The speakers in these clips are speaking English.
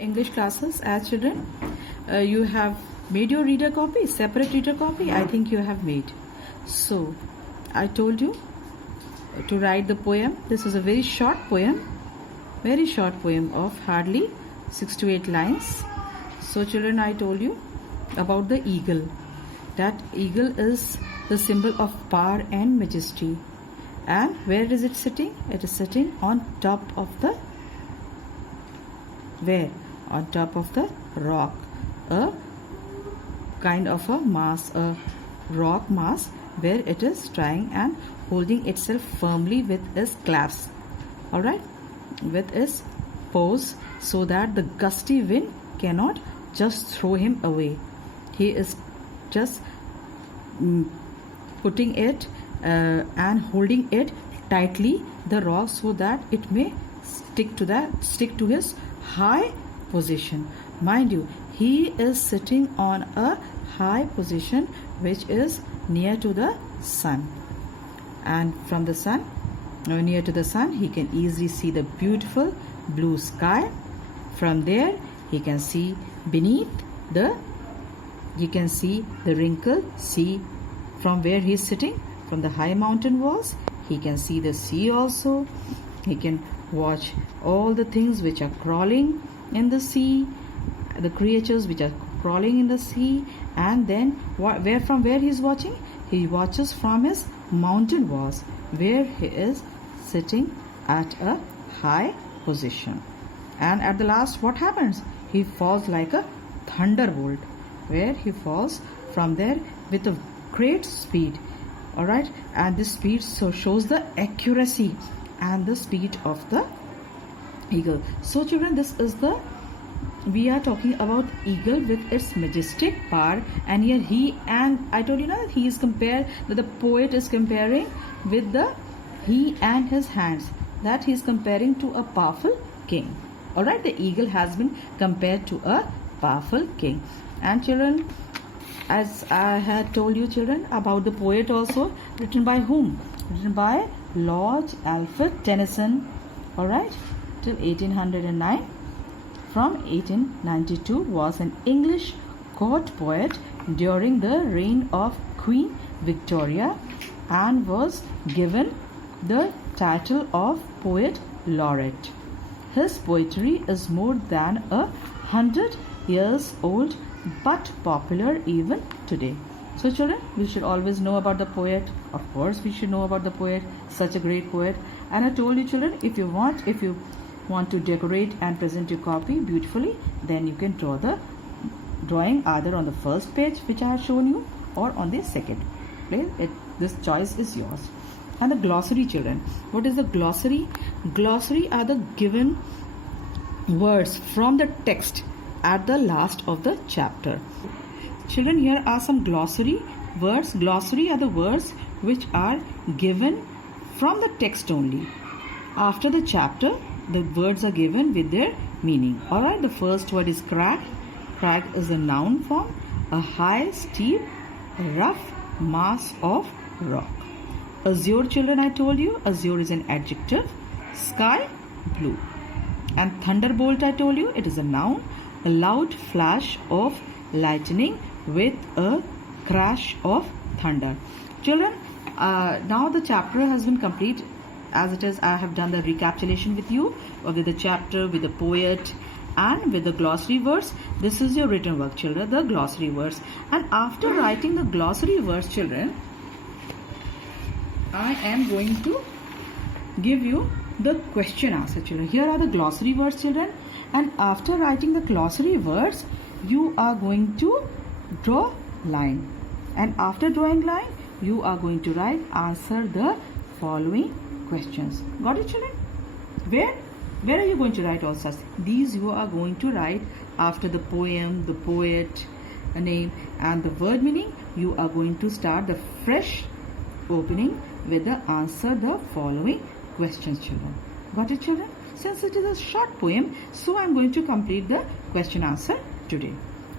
English classes as children. You have made your reader copy, separate reader copy. I think you have made. So I told you to write the poem. This is a very short poem of hardly 6 to 8 lines. So children, I told you about the eagle. That eagle is the symbol of power and majesty. And where is it sitting? It is sitting on top of the on top of the rock, a kind of a mass, a rock mass, where it is trying and holding itself firmly with its claps, all right, with its paws, so that the gusty wind cannot just throw him away. He is just putting it and holding it tightly, the rock, so that it may stick to his high position. Mind you, he is sitting on a high position which is near to the sun, and from the sun, near to the sun, he can easily see the beautiful blue sky. From there he can see beneath the wrinkled sea. From where he is sitting, from the high mountain walls, he can see the sea also. He can watch all the things which are crawling in the sea, the creatures which are crawling in the sea. And then from where he is watching, he watches from his mountain walls, where he is sitting at a high position. And at the last, what happens? He falls like a thunderbolt, where he falls from there with a great speed, all right. And this speed shows the accuracy and the speed of the eagle. So children, we are talking about eagle with its majestic power. And here I told you now that he is compared, that the poet is comparing with he and his hands, that he is comparing to a powerful king, all right. The eagle has been compared to a powerful king. And children, as I had told you children about the poet also, written by whom? Written by Lord Alfred Tennyson, all right, till 1809. From 1892 was an English court poet during the reign of Queen Victoria, and was given the title of Poet Laureate. His poetry is more than 100 years old, but popular even today. So children, we should always know about the poet. Of course we should know about the poet, such a great poet. And I told you children, if you want to decorate and present your copy beautifully, then you can draw the drawing either on the first page which I have shown you, or on the second page. This choice is yours. And the glossary children, what is the glossary? Glossary are the given words from the text at the last of the chapter. Children, here are some glossary words. Glossary are the words which are given from the text only. After the chapter, the words are given with their meaning, all right. The first word is crag. Crag is a noun form, a high, steep, rough mass of rock. Azure children, I told you, azure is an adjective. Sky, blue. And thunderbolt, I told you, it is a noun, a loud flash of lightning with a crash of thunder. Children, now the chapter has been complete. As it is, I have done the recapitulation with you with the chapter, with the poet, and with the glossary words. This is your written work children, the glossary words. And after writing the glossary words children, I am going to give you the question answer children. Here are the glossary words children, and after writing the glossary words, you are going to draw line, and after drawing line, you are going to answer the following questions. Got it children? Where are you going to write all such? These you are going to write after the poem, the poet, a name, and the word meaning. You are going to start the fresh opening with the answer the following questions children. Got it children? Since it is a short poem, so I am going to complete the question answer today.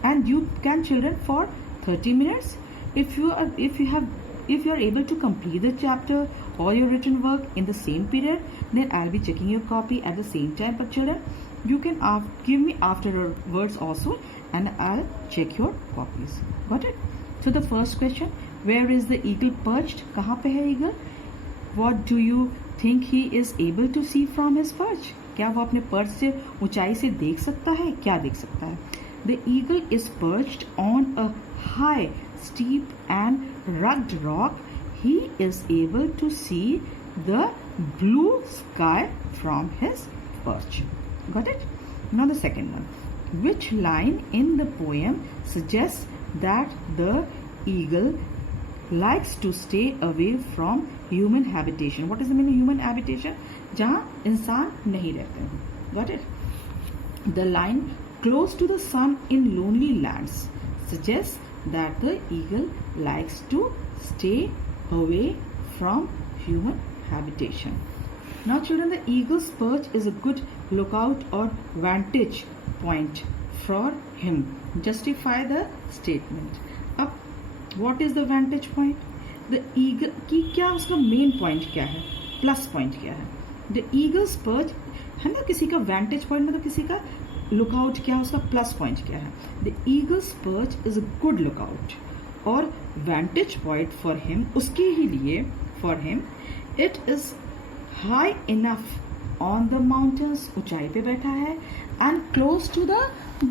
And you can children, for 30 minutes, if you are able to complete the chapter or your written work in the same period, then I'll be checking your copy at the same time. But children, You can give me afterwards also, and I'll check your copies. Got it? So the first question, where is the eagle perched? कहाँ पे है eagle? What do you think he is able to see from his perch? क्या वो अपने perch से ऊंचाई से देख सकता है? क्या देख सकता है? The eagle is perched on a high, steep and rugged rock. He is able to see the blue sky from his perch. Got it? Now the second one. Which line in the poem suggests that the eagle likes to stay away from human habitation? What is the meaning of human habitation? जहाँ इंसान नहीं रहते हैं. Got it? The line close to the sun in lonely lands suggests that the eagle likes to stay away from human habitation. Now children, the eagle's perch is a good lookout or vantage point for him. Justify the statement. अब what is the vantage point? The eagle की क्या उसका main point क्या है? Plus point क्या है? The eagle's perch है ना, किसी का vantage point मतलब किसी का lookout क्या है, उसका plus point क्या है? The eagle's perch is a good lookout और vantage point for him, उसके ही लिए for him, it is high enough on the mountains, ऊंचाई पे बैठा है, and close to the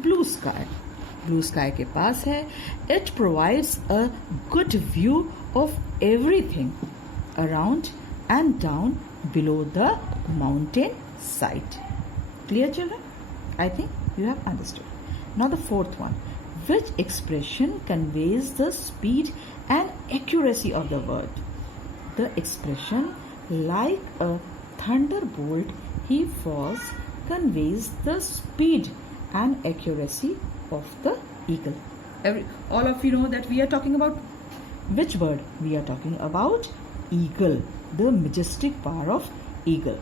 blue sky. Blue sky के पास है. It provides a good view of everything around and down below the mountain side. Clear children? I think you have understood. Now the fourth one. Which expression conveys the speed and accuracy of the word? The expression like a thunderbolt he falls conveys the speed and accuracy of the eagle. All of you know that we are talking about which bird? We are talking about eagle, the majestic power of eagle.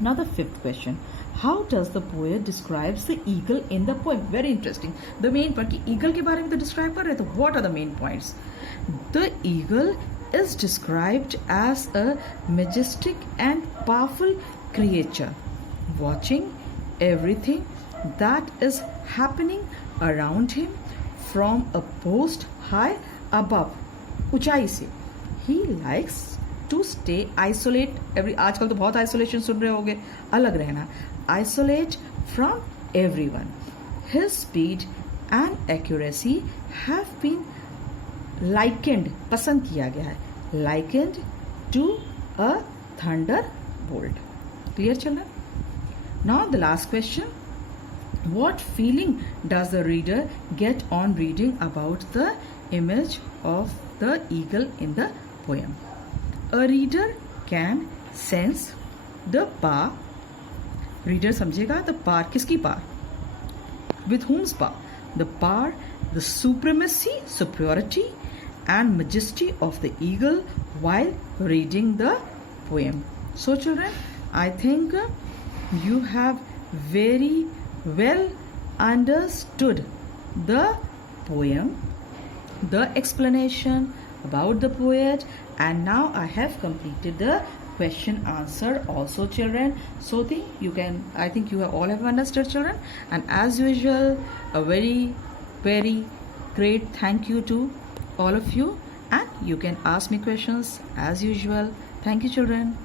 Now the fifth question. How does the poet describes the eagle in the poem? Very interesting. The main point कि eagle के बारे में तो describe कर रहे थे. What are the main points? The eagle is described as a majestic and powerful creature, watching everything that is happening around him from a post high above. ऊंचाई से. He likes to stay isolate. आजकल तो बहुत isolation सुन रहे होगे. अलग रहना. Isolate from everyone. His speed and accuracy have been likened, पसंद किया गया है, likened to a thunderbolt. Clear children? Now the last question. What feeling does the reader get on reading about the image of the eagle in the poem? A reader can sense the power. Reader समझेगा the power. किसकी power? With whom's power? The power, the supremacy, superiority and majesty of the eagle while reading the poem. So children, I think you have very well understood the poem, the explanation about the poet, and now I have completed the question answer also children. So I think you all have understood children, and as usual a very great thank you to all of you, and you can ask me questions as usual. Thank you children.